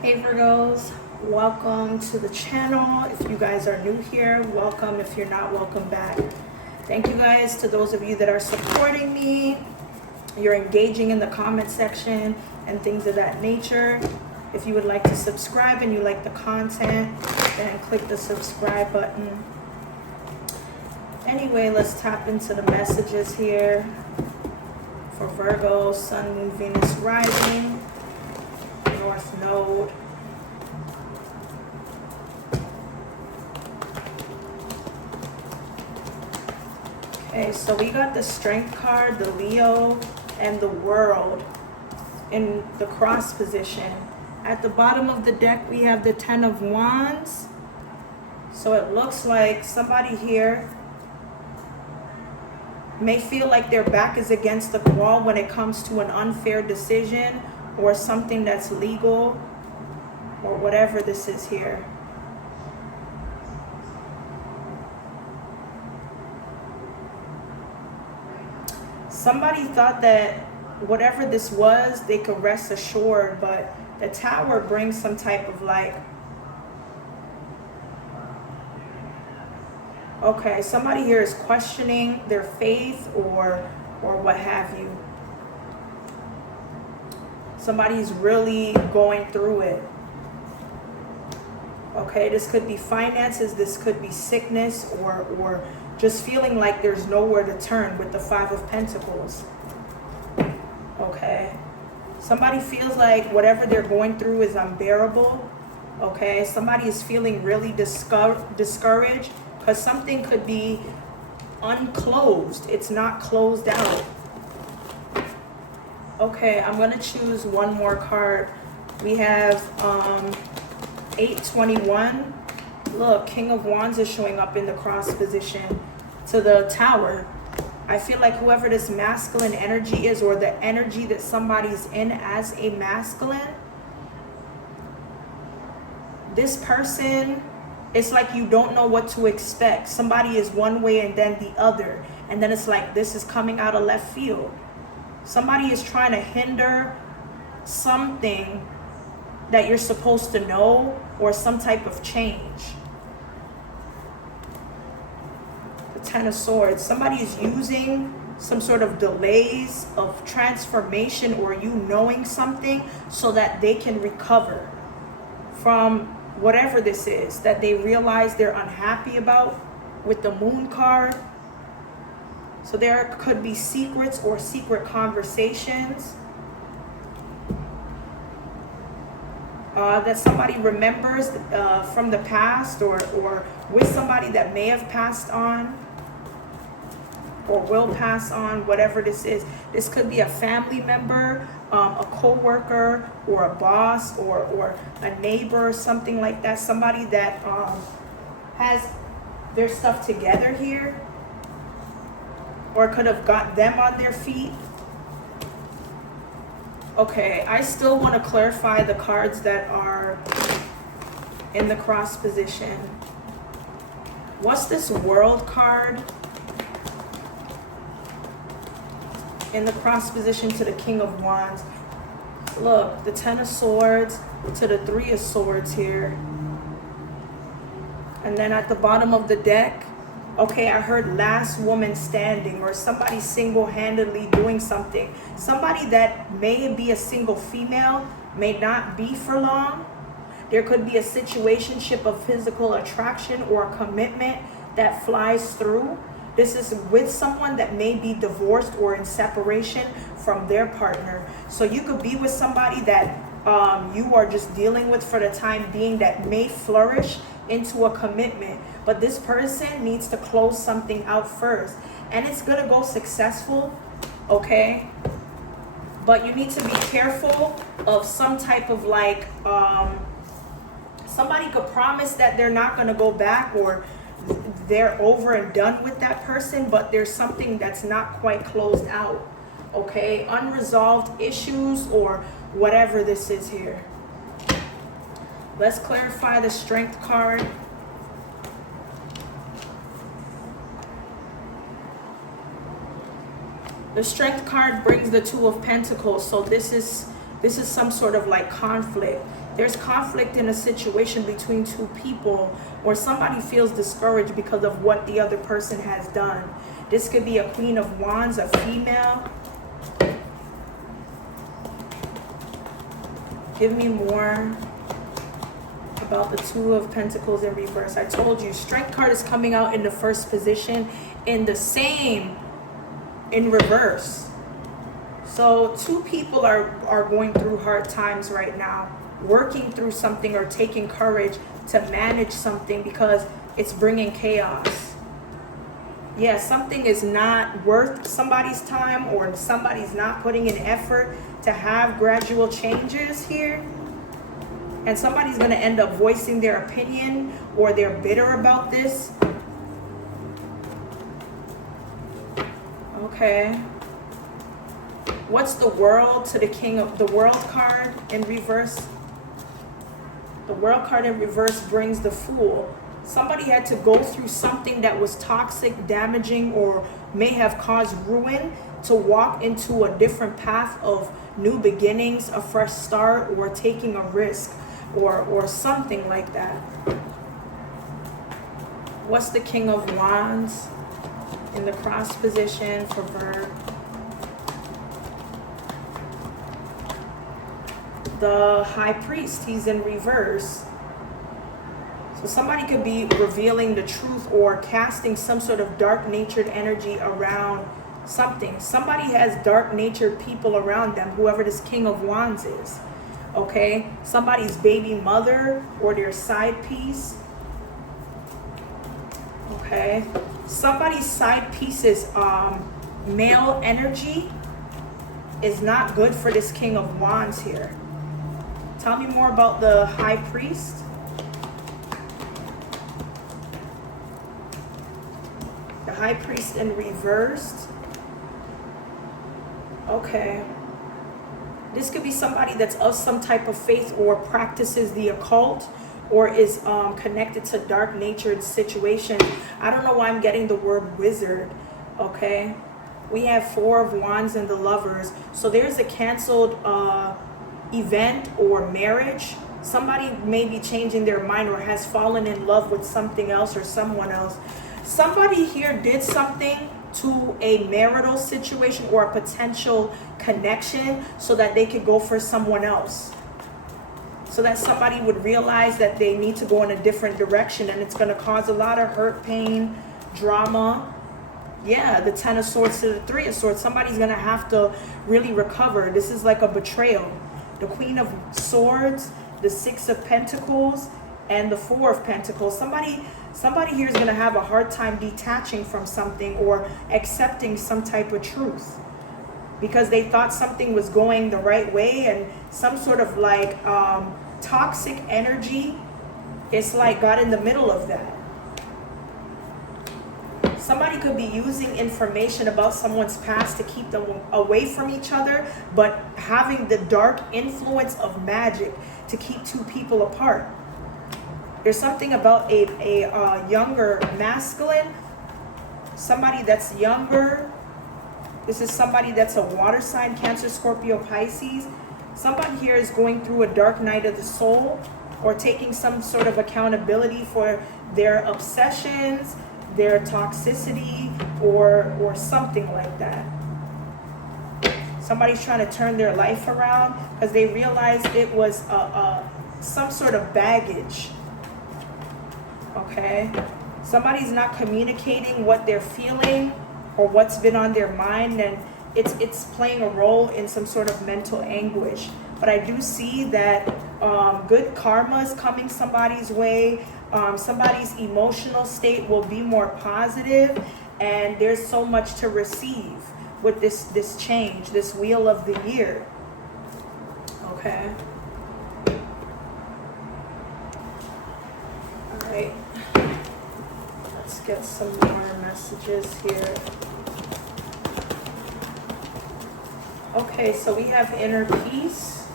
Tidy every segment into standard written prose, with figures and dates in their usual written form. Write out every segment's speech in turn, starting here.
Hey Virgos, welcome to the channel. If you guys are new here, welcome. If you're not, welcome back. Thank you guys to those of you that are supporting me. You're engaging in the comment section and things of that nature. If you would like to subscribe and you like the content, then click the subscribe button. Anyway, let's tap into the messages here for Virgo, Sun, Moon, Venus, Rising, North Node. Okay, so we got the Strength card, the Leo, and the World in the cross position. At the bottom of the deck, we have the Ten of Wands. So it looks like somebody here may feel like their back is against the wall when it comes to an unfair decision or something that's legal or whatever this is here. Somebody thought that whatever this was, they could rest assured, but the Tower brings some type of like, okay, somebody here is questioning their faith or what have you. Somebody's really going through it. Okay, this could be finances, this could be sickness, or just feeling like there's nowhere to turn with the Five of Pentacles. Okay, somebody feels like whatever they're going through is unbearable. Okay, somebody is feeling really discouraged because something could be unclosed. It's not closed out. Okay, I'm going to choose one more card. We have 821. Look, King of Wands is showing up in the cross position to the Tower. I feel like whoever this masculine energy is, or the energy that somebody's in as a masculine, this person, it's like you don't know what to expect. Somebody is one way and then the other. And then it's like this is coming out of left field. Somebody is trying to hinder something that you're supposed to know, or some type of change. The Ten of Swords. Somebody is using some sort of delays of transformation or you knowing something so that they can recover from whatever this is that they realize they're unhappy about with the Moon card. So there could be secrets or secret conversations that somebody remembers from the past, or with somebody that may have passed on or will pass on, whatever this is. This could be a family member, a co-worker, or a boss, or a neighbor, something like that. Somebody that has their stuff together here, or could have got them on their feet. Okay, I still want to clarify the cards that are in the cross position. What's this World card in the cross position to the King of Wands? Look, the Ten of Swords to the Three of Swords here. And then at the bottom of the deck, okay, I heard last woman standing, or somebody single-handedly doing something. Somebody that may be a single female may not be for long. There could be a situationship of physical attraction or a commitment that flies through. This is with someone that may be divorced or in separation from their partner. So you could be with somebody that you are just dealing with for the time being that may flourish into a commitment. But this person needs to close something out first. And it's going to go successful, okay? But you need to be careful of some type of like, somebody could promise that they're not going to go back, or they're over and done with that person, but there's something that's not quite closed out, okay? Unresolved issues or whatever this is here. Let's clarify the Strength card. The Strength card brings the Two of Pentacles. So this is This is some sort of like conflict. There's conflict in a situation between two people, or somebody feels discouraged because of what the other person has done. This could be a Queen of Wands, a female. Give me more about the Two of Pentacles in reverse. I told you, Strength card is coming out in the first position, in the same in reverse. So two people are going through hard times right now, working through something or taking courage to manage something because it's bringing chaos. Yeah, something is not worth somebody's time, or somebody's not putting in effort to have gradual changes here. And somebody's going to end up voicing their opinion, or they're bitter about this. Okay. What's the World to the King of the World card in reverse? The World card in reverse brings the Fool. Somebody had to go through something that was toxic, damaging, or may have caused ruin to walk into a different path of new beginnings, a fresh start, or taking a risk, or something like that. What's the King of Wands in the cross position for Virgo? The High Priest, he's in reverse. So somebody could be revealing the truth or casting some sort of dark-natured energy around something. Somebody has dark-natured people around them, whoever this King of Wands is. Okay? Somebody's baby mother or their side piece. Okay? Somebody's side piece's male energy is not good for this King of Wands here. Tell me more about the High Priest. The High Priest in reversed. Okay. This could be somebody that's of some type of faith or practices the occult, or is connected to dark-natured situations. I don't know why I'm getting the word wizard. Okay. We have Four of Wands and the Lovers. So there's a canceled event or marriage. Somebody may be changing their mind or has fallen in love with something else or someone else. Somebody here did something to a marital situation or a potential connection so that they could go for someone else. So that somebody would realize that they need to go in a different direction, and it's going to cause a lot of hurt, pain, drama. Yeah, the Ten of Swords to the Three of Swords. Somebody's going to have to really recover. This is like a betrayal. The Queen of Swords, the Six of Pentacles, and the Four of Pentacles. Somebody here is going to have a hard time detaching from something or accepting some type of truth because they thought something was going the right way, and some sort of like toxic energy, it's like got in the middle of that. Somebody could be using information about someone's past to keep them away from each other, but having the dark influence of magic to keep two people apart. There's something about a younger masculine, somebody that's younger. This is somebody that's a water sign, Cancer, Scorpio, Pisces. Somebody here is going through a dark night of the soul, or taking some sort of accountability for their obsessions, their toxicity, or something like that. Somebody's trying to turn their life around because they realized it was some sort of baggage. Okay? Somebody's not communicating what they're feeling or what's been on their mind, and it's playing a role in some sort of mental anguish. But I do see that good karma is coming somebody's way. Somebody's emotional state will be more positive, and there's so much to receive with this change, this wheel of the year. Okay. All right. Let's get some more messages here. Okay, so we have inner peace.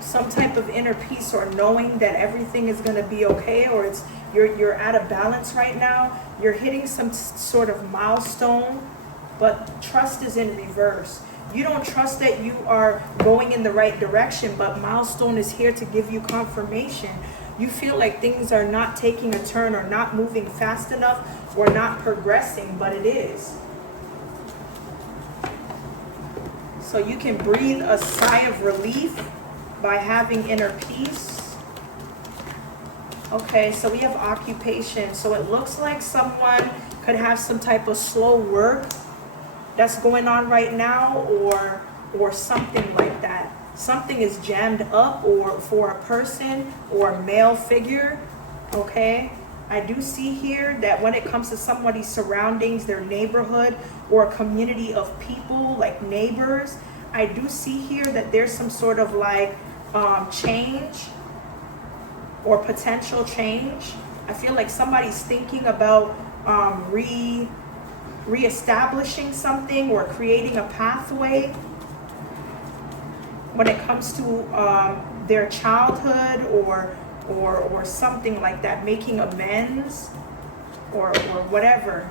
Some type of inner peace, or knowing that everything is going to be okay, or you're at a balance right now. You're hitting some sort of milestone, but trust is in reverse. You don't trust that you are going in the right direction, but milestone is here to give you confirmation. You feel like things are not taking a turn or not moving fast enough or not progressing, but it is. So you can breathe a sigh of relief by having inner peace. Okay, so we have occupation. So it looks like someone could have some type of slow work that's going on right now, or something like that. Something is jammed up, or for a person or a male figure. Okay, I do see here that when it comes to somebody's surroundings, their neighborhood or a community of people like neighbors, I do see here that there's some sort of like change or potential change. I feel like somebody's thinking about reestablishing something or creating a pathway when it comes to their childhood or something like that, making amends or whatever.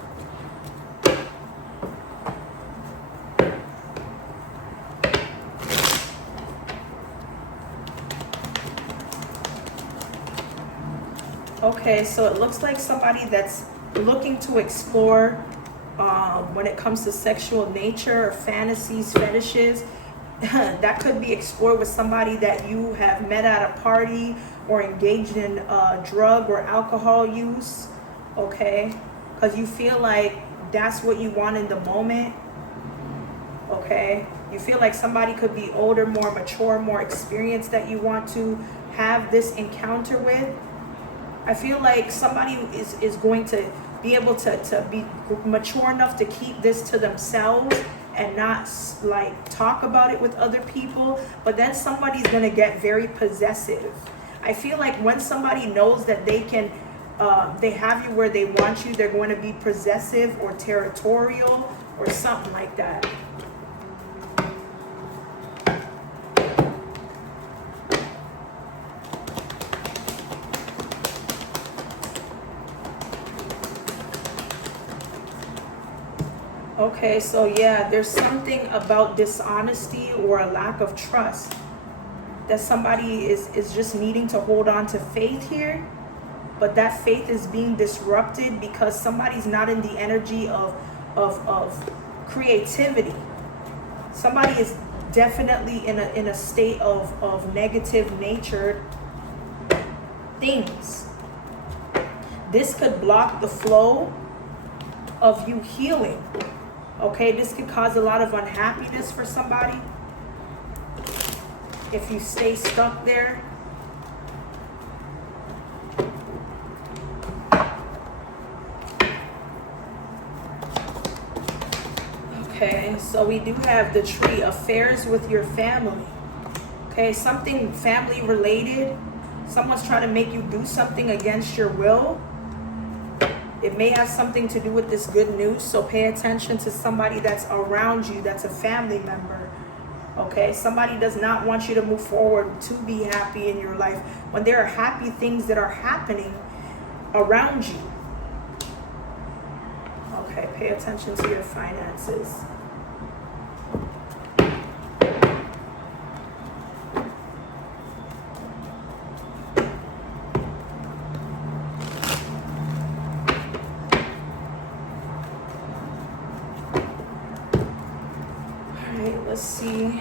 Okay, so it looks like somebody that's looking to explore when it comes to sexual nature or fantasies, fetishes. That could be explored with somebody that you have met at a party or engaged in drug or alcohol use. Okay, because you feel like that's what you want in the moment. Okay, you feel like somebody could be older, more mature, more experienced that you want to have this encounter with. I feel like somebody is going to be able to be mature enough to keep this to themselves and not like talk about it with other people. But then somebody's going to get very possessive. I feel like when somebody knows that they can, they have you where they want you, they're going to be possessive or territorial or something like that. Okay, so yeah, there's something about dishonesty or a lack of trust that somebody is just needing to hold on to faith here, but that faith is being disrupted because somebody's not in the energy of creativity. Somebody is definitely in a state of negative natured things. This could block the flow of you healing. Okay, this could cause a lot of unhappiness for somebody if you stay stuck there. Okay, so we do have the tree, affairs with your family. Okay, something family related. Someone's trying to make you do something against your will. It may have something to do with this good news, so pay attention to somebody that's around you, that's a family member. Okay, somebody does not want you to move forward to be happy in your life when there are happy things that are happening around you. Okay, pay attention to your finances. Let's see.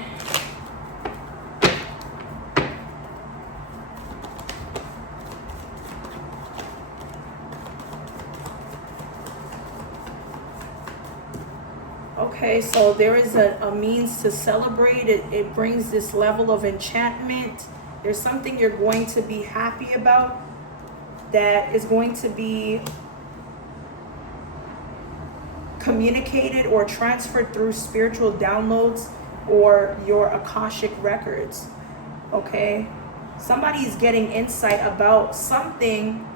Okay, so there is a means to celebrate. It brings this level of enchantment. There's something you're going to be happy about that is going to be communicated or transferred through spiritual downloads or your Akashic records. Okay, somebody's getting insight about something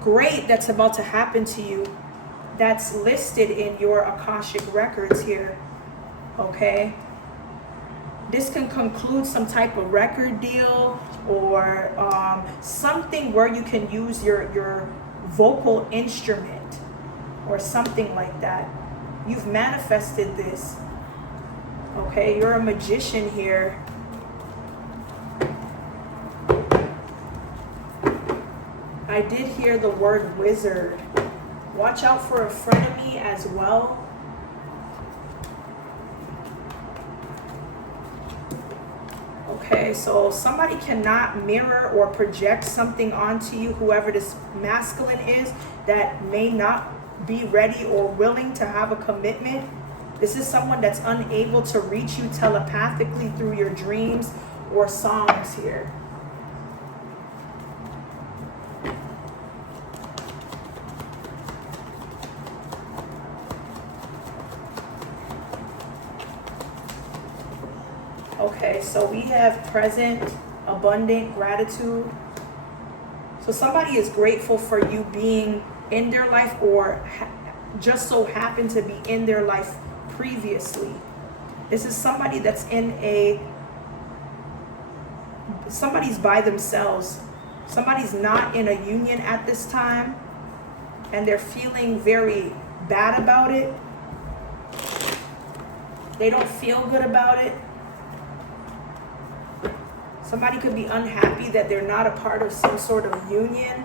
great that's about to happen to you that's listed in your Akashic records here. Okay, this can conclude some type of record deal or something where you can use your vocal instrument or something like that. You've manifested this. Okay, you're a magician here. I did hear the word wizard. Watch out for a frenemy as well. Okay, so somebody cannot mirror or project something onto you, whoever this masculine is, that may not be ready or willing to have a commitment. This is someone that's unable to reach you telepathically through your dreams or songs here. Okay, so we have present, abundant, gratitude. So somebody is grateful for you being in their life, or just so happen to be in their life previously. This is somebody that's somebody's by themselves. Somebody's not in a union at this time, and they're feeling very bad about it. They don't feel good about it. Somebody could be unhappy that they're not a part of some sort of union.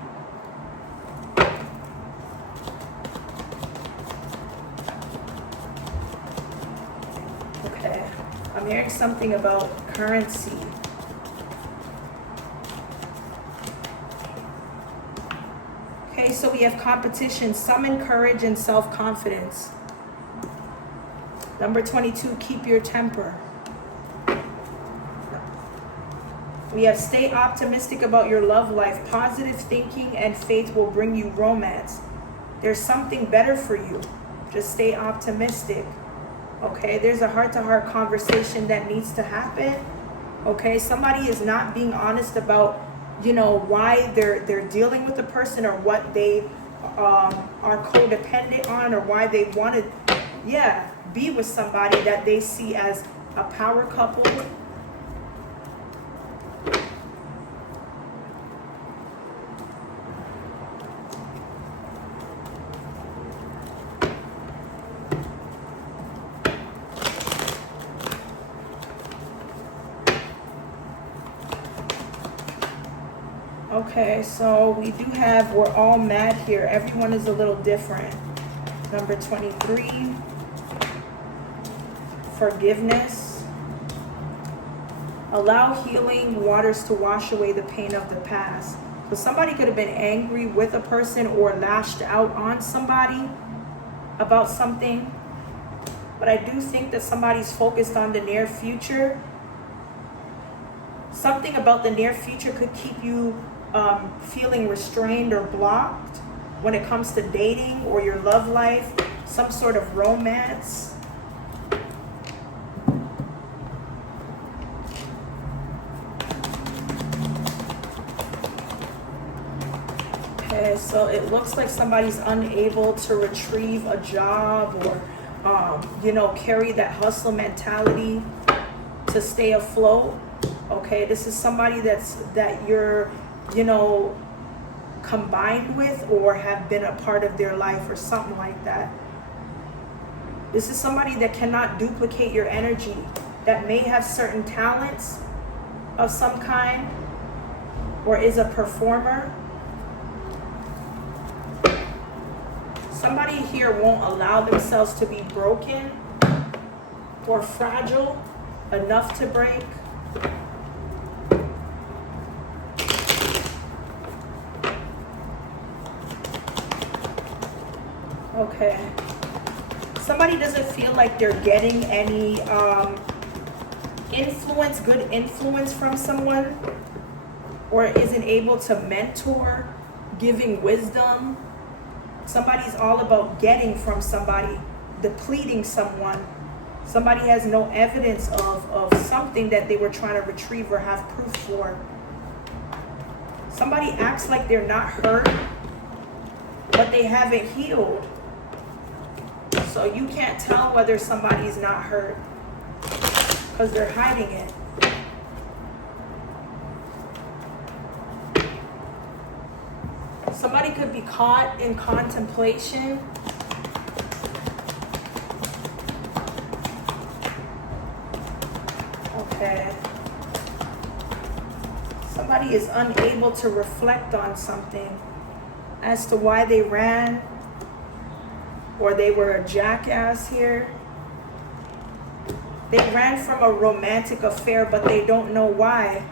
Okay, I'm hearing something about currency. Okay, so we have competition, summon courage and self-confidence. Number 22, keep your temper. We have stay optimistic about your love life. Positive thinking and faith will bring you romance. There's something better for you. Just stay optimistic. Okay, there's a heart-to-heart conversation that needs to happen. Okay, somebody is not being honest about, why they're dealing with a person, or what they are codependent on, or why they want to, be with somebody that they see as a power couple. Okay, so we do have, we're all mad here. Everyone is a little different. Number 23, forgiveness. Allow healing waters to wash away the pain of the past. So somebody could have been angry with a person or lashed out on somebody about something. But I do think that somebody's focused on the near future. Something about the near future could keep you feeling restrained or blocked when it comes to dating or your love life, some sort of romance. Okay, so it looks like somebody's unable to retrieve a job or, carry that hustle mentality to stay afloat. Okay, this is somebody that you're, combined with or have been a part of their life or something like that. This is somebody that cannot duplicate your energy, that may have certain talents of some kind or is a performer. Somebody here won't allow themselves to be broken or fragile enough to break. Okay. Somebody doesn't feel like they're getting any good influence from someone, or isn't able to mentor, giving wisdom. Somebody's all about getting from somebody, depleting someone. Somebody has no evidence of something that they were trying to retrieve or have proof for. Somebody acts like they're not hurt, but they haven't healed. So you can't tell whether somebody's not hurt because they're hiding it. Somebody could be caught in contemplation. Somebody is unable to reflect on something as to why they ran, or they were a jackass here. They ran from a romantic affair, but they don't know why.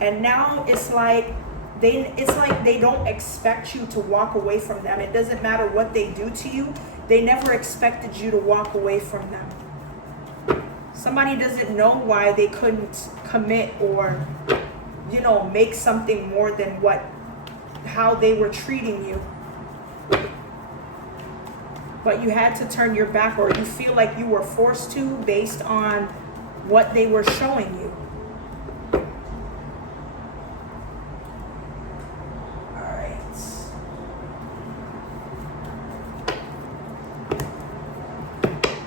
And now it's like they don't expect you to walk away from them. It doesn't matter what they do to you. They never expected you to walk away from them. Somebody doesn't know why they couldn't commit or, make something more than how they were treating you. But you had to turn your back, or you feel like you were forced to based on what they were showing you. All right.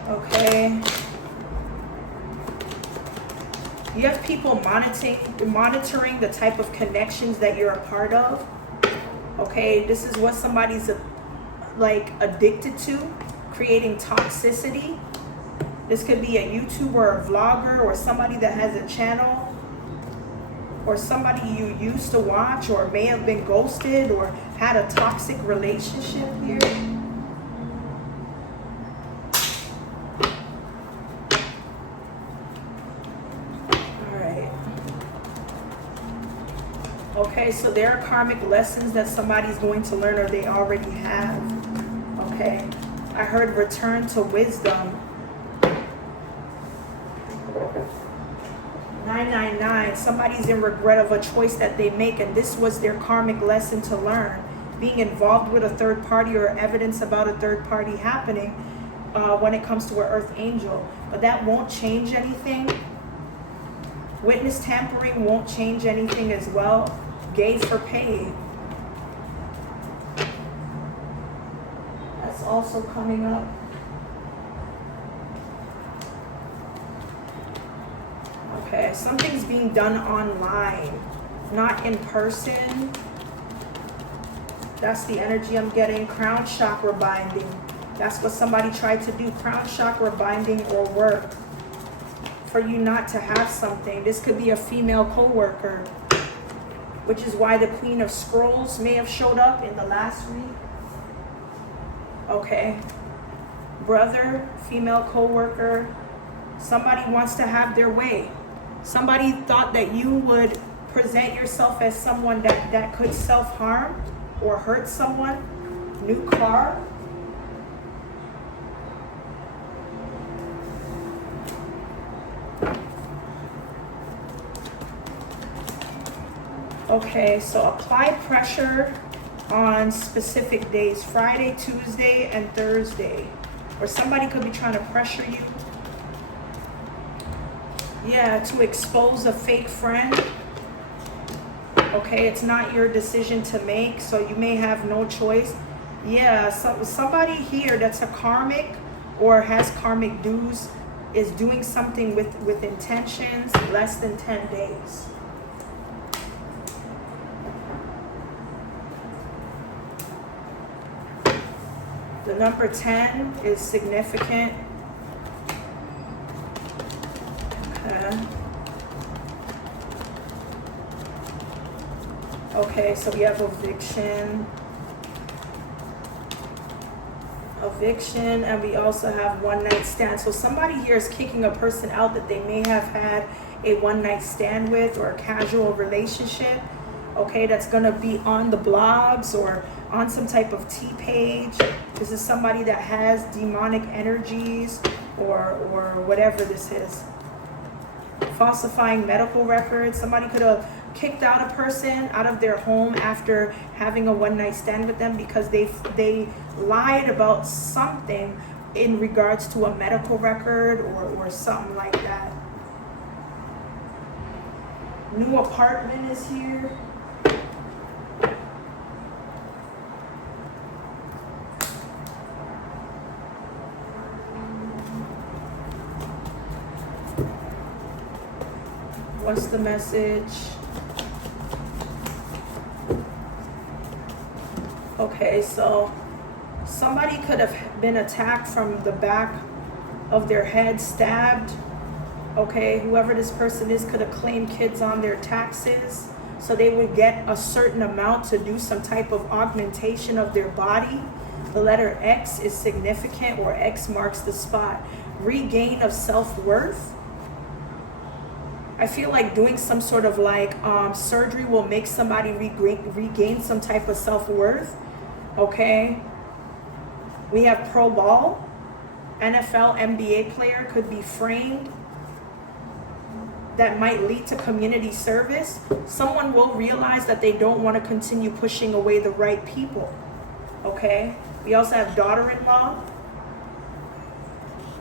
Okay. You have people monitoring the type of connections that you're a part of. Okay, this is what somebody's addicted to, creating toxicity. This could be a YouTuber or a vlogger, or somebody that has a channel, or somebody you used to watch, or may have been ghosted or had a toxic relationship here. Okay, so there are karmic lessons that somebody's going to learn, or they already have. Okay, I heard return to wisdom. 999, somebody's in regret of a choice that they make, and this was their karmic lesson to learn. Being involved with a third party, or evidence about a third party happening when it comes to an earth angel. But that won't change anything. Witness tampering won't change anything as well. Gay for pay. That's also coming up. Okay, something's being done online, not in person. That's the energy I'm getting. Crown chakra binding. That's what somebody tried to do. Crown chakra binding or work for you not to have something. This could be a female co-worker, which is why the Queen of Scrolls may have showed up in the last read. Okay. Brother, female co-worker. Somebody wants to have their way. Somebody thought that you would present yourself as someone that could self-harm or hurt someone. New car. Okay, so apply pressure on specific days, Friday, Tuesday, and Thursday. Or somebody could be trying to pressure you. Yeah, to expose a fake friend. Okay, it's not your decision to make, so you may have no choice. Yeah, somebody here that's a karmic or has karmic dues is doing something with intentions less than 10 days. The number 10 is significant. Okay. Okay, so we have eviction. Eviction, and we also have one night stand. So somebody here is kicking a person out that they may have had a one night stand with, or a casual relationship. Okay, that's gonna be on the blogs or on some type of T page. This is somebody that has demonic energies or whatever this is. Falsifying medical records. Somebody could have kicked out a person out of their home after having a one night stand with them because they lied about something in regards to a medical record or something like that. New apartment is here. What's the message? Okay, so somebody could have been attacked from the back of their head, stabbed. Okay, whoever this person is could have claimed kids on their taxes. So they would get a certain amount to do some type of augmentation of their body. The letter X is significant, or X marks the spot. Regain of self-worth. I feel like doing some sort of like surgery will make somebody regain some type of self-worth. Okay. We have pro ball. NFL, NBA player could be framed. That might lead to community service. Someone will realize that they don't want to continue pushing away the right people. Okay. We also have daughter-in-law.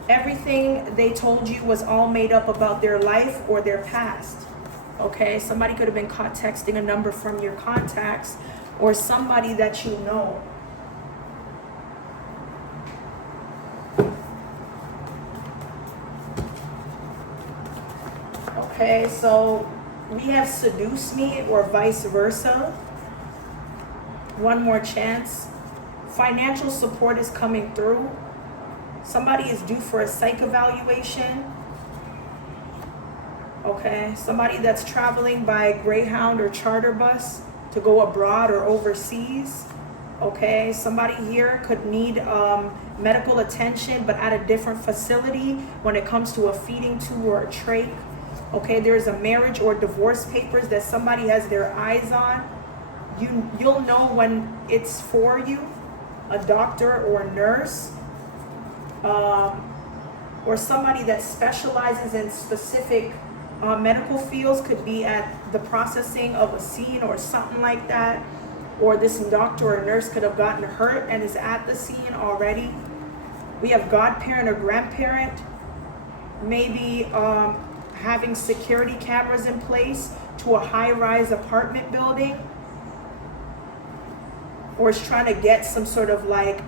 Everything they told you was all made up about their life or their past. Okay. Somebody could have been caught texting a number from your contacts or somebody that you know. Okay, so we have seduce me or vice versa. One more chance. Financial support is coming through. Somebody is due for a psych evaluation. Okay, somebody that's traveling by Greyhound or charter bus to go abroad or overseas. Okay, somebody here could need medical attention, but at a different facility when it comes to a feeding tube or a trach. Okay, there's a marriage or divorce papers that somebody has their eyes on. You'll know when it's for you, a doctor or a nurse, or somebody that specializes in specific medical fields, could be at the processing of a scene or something like that. Or this doctor or nurse could have gotten hurt and is at the scene already. We have godparent or grandparent, maybe having security cameras in place to a high-rise apartment building, or is trying to get some sort of like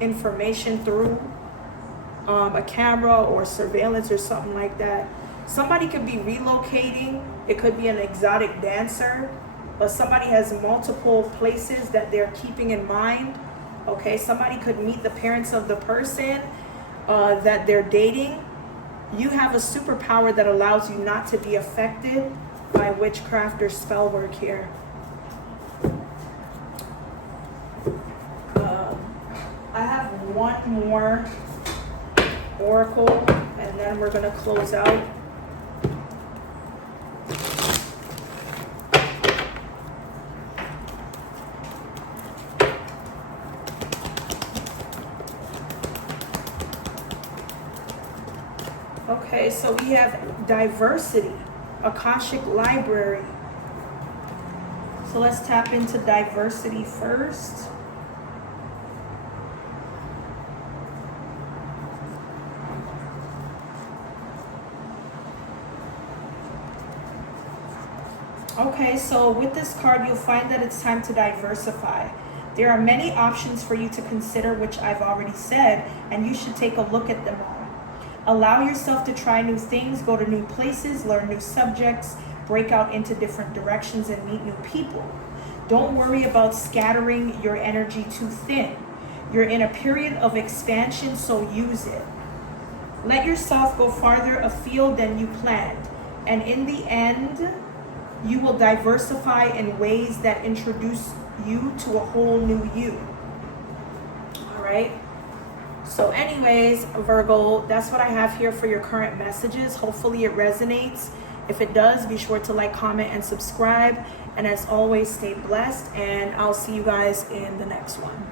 information through a camera or surveillance or something like that. Somebody could be relocating. It could be an exotic dancer, but somebody has multiple places that they're keeping in mind. Okay, somebody could meet the parents of the person that they're dating. You have a superpower that allows you not to be affected by witchcraft or spell work here. I have one more oracle, and then we're going to close out. Okay, so we have diversity, Akashic Library. So let's tap into diversity first. Okay, so with this card, you'll find that it's time to diversify. There are many options for you to consider, which I've already said, and you should take a look at them all. Allow yourself to try new things, go to new places, learn new subjects, break out into different directions, and meet new people. Don't worry about scattering your energy too thin. You're in a period of expansion, so use it. Let yourself go farther afield than you planned, and in the end, you will diversify in ways that introduce you to a whole new you. All right? So anyways, Virgo, that's what I have here for your current messages. Hopefully it resonates. If it does, be sure to like, comment, and subscribe. And as always, stay blessed. And I'll see you guys in the next one.